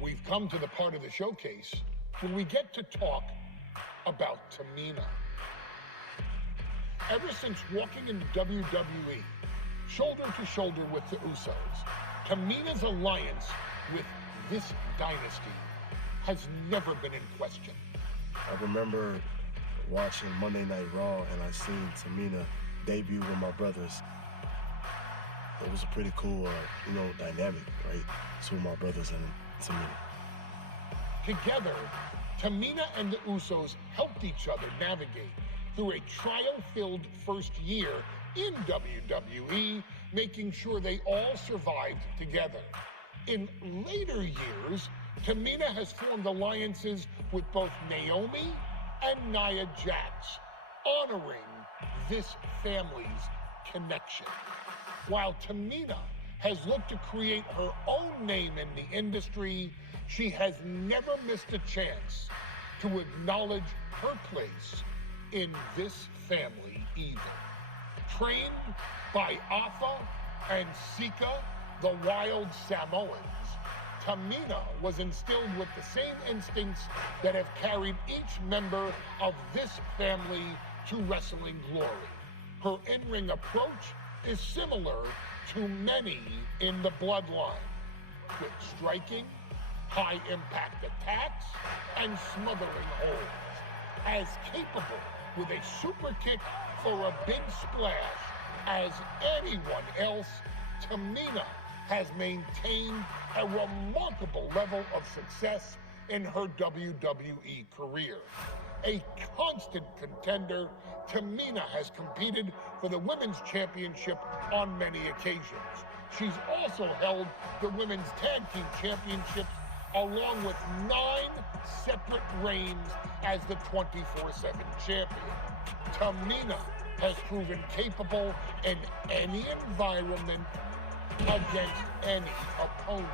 We've come to the part of the showcase when we get to talk about Tamina. Ever since walking into WWE, shoulder to shoulder with the Usos, Tamina's alliance with this dynasty has never been in question. I remember watching Monday Night Raw and I seen Tamina debut with my brothers. It was a pretty cool, dynamic, right? Two of my brothers and Tamina. Together, Tamina and the Usos helped each other navigate through a trial-filled first year in WWE, making sure they all survived together. In later years, Tamina has formed alliances with both Naomi and Nia Jax, honoring this family's connection. While Tamina has looked to create her own name in the industry, she has never missed a chance to acknowledge her place in this family either. Trained by Afa and Sika, the wild Samoans, Tamina was instilled with the same instincts that have carried each member of this family to wrestling glory. Her in-ring approach is similar to many in the bloodline, with striking, high-impact attacks, and smothering holds. As capable with a super kick for a big splash as anyone else, Tamina has maintained a remarkable level of success in her WWE career. A constant contender, Tamina has competed for the Women's Championship on many occasions. She's also held the Women's Tag Team Championships along with 9 separate reigns as the 24/7 champion. Tamina has proven capable in any environment against any opponent.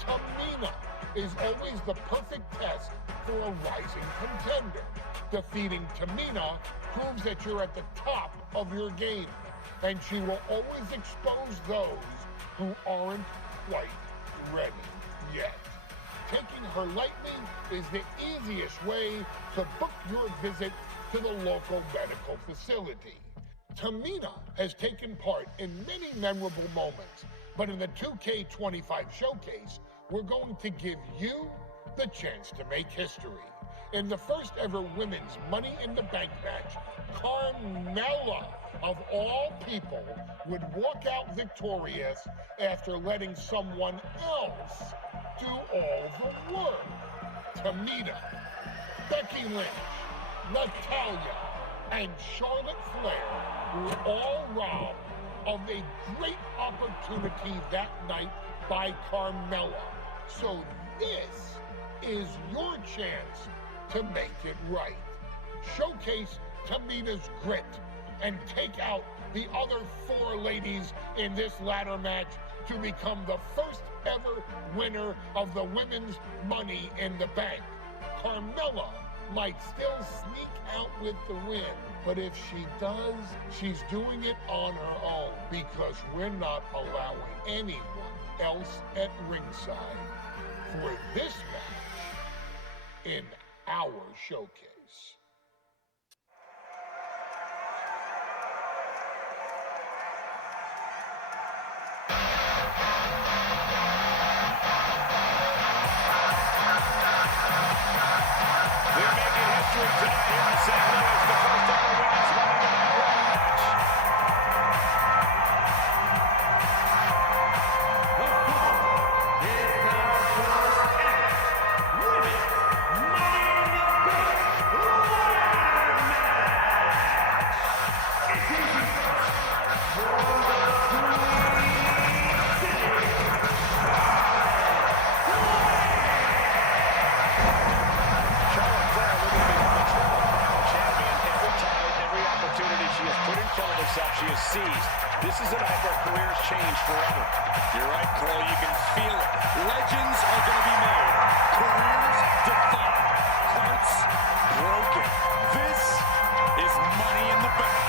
Tamina is always the perfect test for a rising contender. Defeating Tamina proves that you're at the top of your game, and she will always expose those who aren't quite ready yet. Taking her lightly is the easiest way to book your visit to the local medical facility. Tamina has taken part in many memorable moments, but in the 2K25 showcase, we're going to give you the chance to make history. In the first ever women's Money in the Bank match, Carmella, of all people, would walk out victorious after letting someone else do all the work. Tamina, Becky Lynch, Natalya, and Charlotte Flair were all robbed of a great opportunity that night by Carmella. So this is your chance to make it right. Showcase Tamina's grit and take out the other 4 ladies in this ladder match to become the first ever winner of the Women's Money in the Bank. Carmella might still sneak out with the win, but if she does, she's doing it on her own because we're not allowing anyone else at ringside for this match in our showcase. Tonight here in St. Louis, the first ever women's Money in the Bank match. The following is the first ever women's Money in the Bank ladder match. It's easy from the she has put in front of herself, she has seized. This is a night where careers change forever. You're right, Cole, you can feel it. Legends are going to be made. Careers defined. Hearts broken. This is Money in the Bank.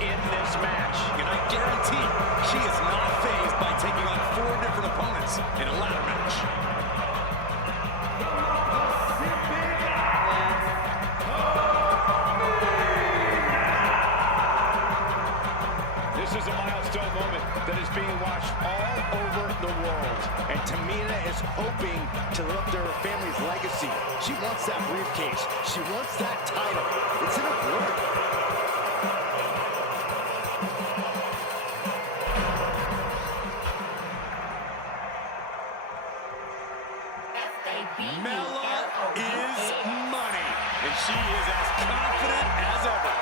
in this match. And I guarantee she is not fazed by taking on 4 different opponents in a ladder match. This is a milestone moment that is being watched all over the world. And Tamina is hoping to live up to her family's legacy. She wants that briefcase. She wants that title. It's in her blood. Mella is money, and she is as confident as ever.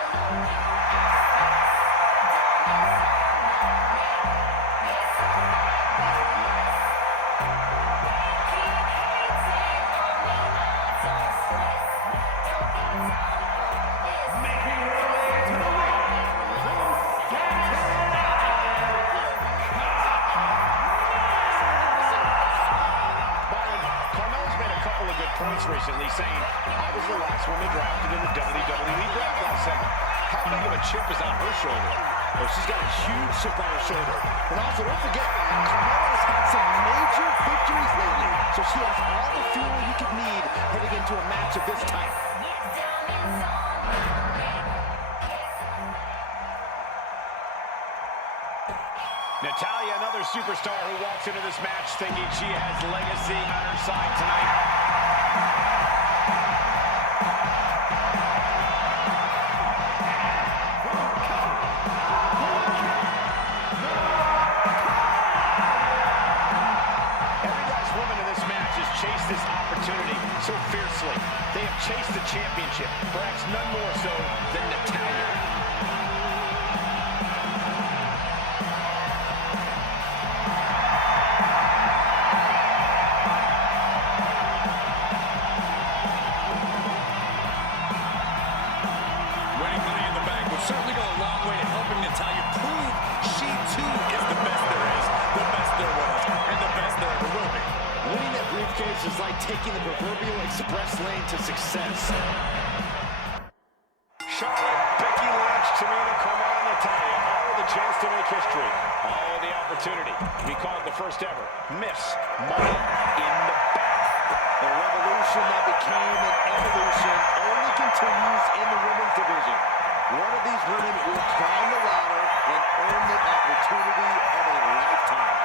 Points recently saying, I was the last woman drafted in the WWE draft last summer. How big of a chip is on her shoulder? Well, she's got a huge chip on her shoulder. And also, don't forget, Carmella has had some major victories lately, so she has all the fuel you could need heading into a match of this type. Natalya, another superstar who walks into this match thinking she has legacy on her side tonight. Chased this opportunity so fiercely. They have chased the championship, perhaps none more so than Natalya. Winning Money in the Bank would certainly go a long way to helping Natalya prove she too is the best there is, the best there was, and the best there ever will be. Winning that briefcase is like taking the proverbial express lane to success. Charlotte, Becky Lynch, Tamina, Carmella, Natalya, all with a chance to make history. All the opportunity to be called the first ever Miss Money in the Bank. The revolution that became an evolution only continues in the women's division. One of these women will climb the ladder and earn the opportunity of a lifetime.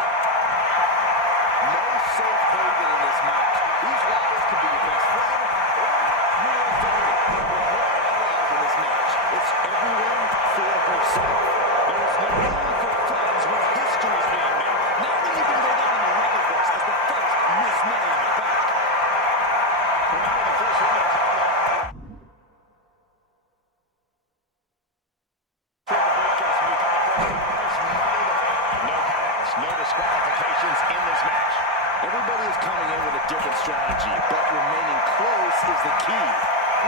No safe haven in this match. These rivals can be your best friend or your worst enemy. But no allies in this match. It's everyone for herself. There's no room for friends when history is being made. Not when you can go down in the record books as the first Miss Money in the Bank. Remember the first one to come up. No disqualifications in this match. Everybody is coming in with a different strategy, but remaining close is the key.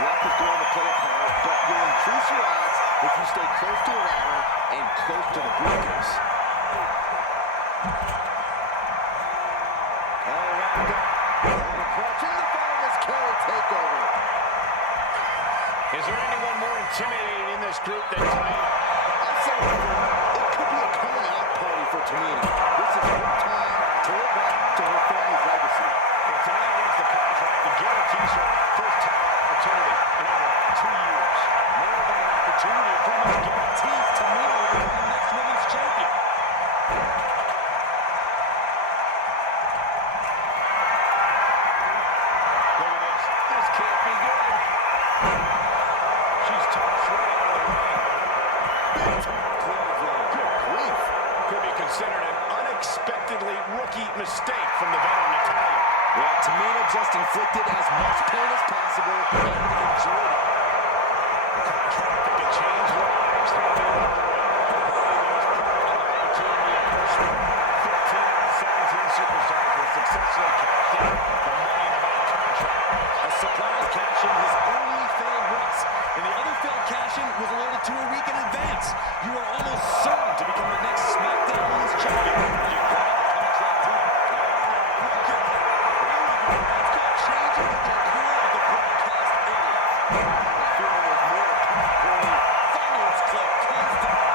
Luck is going to play a part, but you'll increase your odds if you stay close to a ladder and close to the briefcase. All wrapped up. And approaching the famous Carry takeover. Is there anyone more intimidating in this group than Tamina? I'll say it could be a coming out party for Tamina. This is her time to live up to her family's legacy. If Tamina wins the contract, it guarantees her first title opportunity in over 2 years. More than an opportunity, it pretty much guarantees Tamina will become the next women's champion. Look at this. This can't be good. She's tossed right out of the ring. Big time clothesline. Good grief. Could be considered an unexpectedly rookie mistake from the veteran Natalya. Well, Tamina just inflicted as much pain as possible and enjoyed it. The contract that could change lives. Happening on the way. Opportunity at first. 15 out of 17 superstars will successfully capped in the Money in the Bank contract. A surprise cash-in has only failed once, and the other failed cash-in was alerted to a week in advance. You are almost certain to become the next SmackDown Women's Champion. You grab the contract tonight. Look at that. There we go. That's called changing the decor of the broadcast area. I have a feeling there's more to come. Fireworks Club comes down.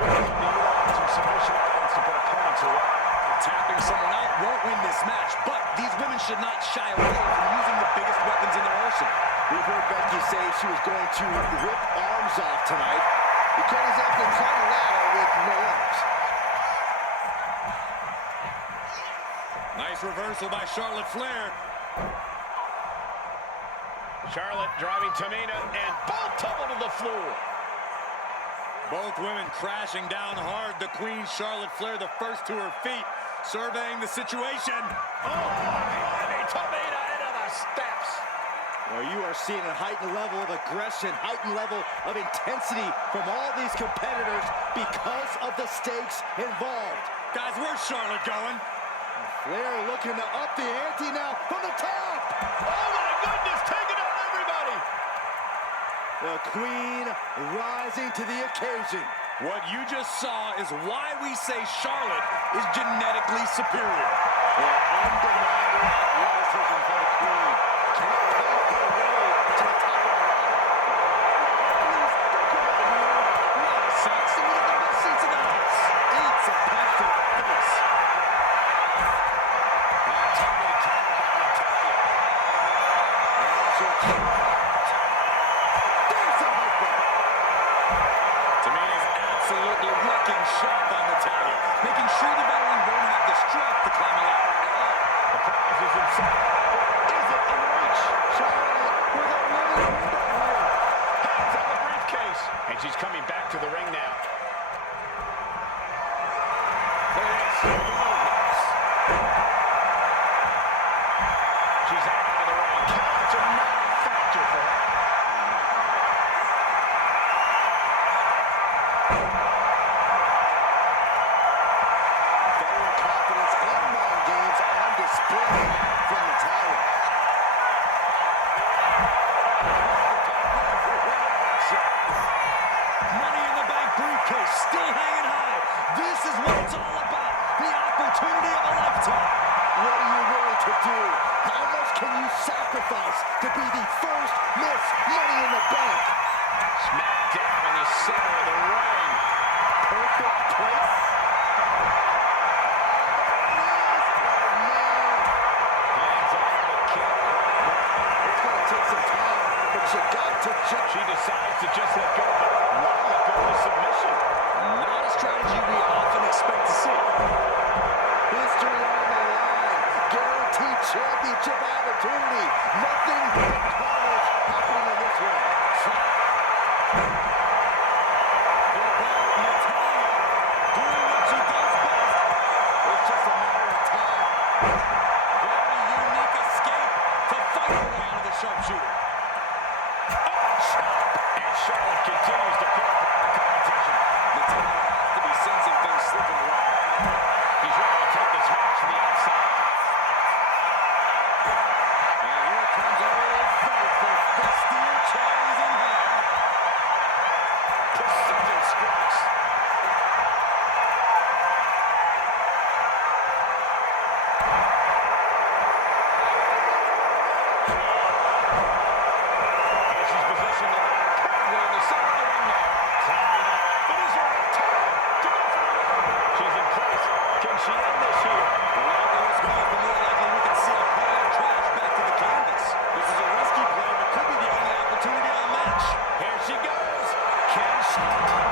willing to utilize her submission offense to put opponents away. Tapping someone out won't win this match, but these women should not shy away from using the biggest weapons in their arsenal. We've heard Becky say she was going to rip arms off tonight. You can't exactly climb a ladder with no arms. Nice reversal by Charlotte Flair. Charlotte driving Tamina, and both tumble to the floor. Both women crashing down hard. The Queen, Charlotte Flair, the first to her feet, surveying the situation. Oh, climbing Tamina into the steps. Well, you are seeing a heightened level of aggression, heightened level of intensity from all these competitors because of the stakes involved. Guys, where's Charlotte going? Flair looking to up the ante now from the top. Oh, my goodness, taking on everybody. The Queen rising to the occasion. What you just saw is why we say Charlotte is genetically superior. Well, undeniable athleticism for the Queen. Can it pave their way to the top of the ladder? Please, don't come over here. What a sense. We have the best seats in the house. Eats a punch to the face. Tamina's absolutely wrecking shop on Natalia, making sure the veteran won't have the strength to climb a ladder at all. The prize is inside. Is it in reach? Charlotte with a limited window here. Hands on the briefcase. And she's coming back to the ring now. There it is. She's out of the ring. Counts are not a factor for her. Veteran confidence and mind games on display from Natalia. Money in the Bank briefcase still hanging high. This is what it's all about. The opportunity of a lifetime. What are you willing to do? How much can you sacrifice to be the first Miss Money in the Bank? Smack down in the center of the ring. Perfect place. Hands on the kick. It's going to take some time, but you got to jump. She decides to just let go, but why let go of the submission? Not a strategy we often expect to see. History on the line. Guaranteed championship opportunity. Nothing but carnage happening in this one. Natalia doing what she does best. It's just a matter of time. Very unique escape to fight her way out of the sharpshooter. And Charlotte continues to put up the competition. Natalia has to be sensing things slipping away. He's ready to take this match to the outside. And here comes Old Faithful. The steel chair is in hand. Precision strikes. And she's positioned the ladder perfectly in the center of the ring now. Climbing up. But is there enough time to go for the win? She's in place. Can she end this here? The longer this goes, the more likely we can see a pile of trash back to the canvas. This is a risky play, but could be the only opportunity of the match. Here she goes. Can she?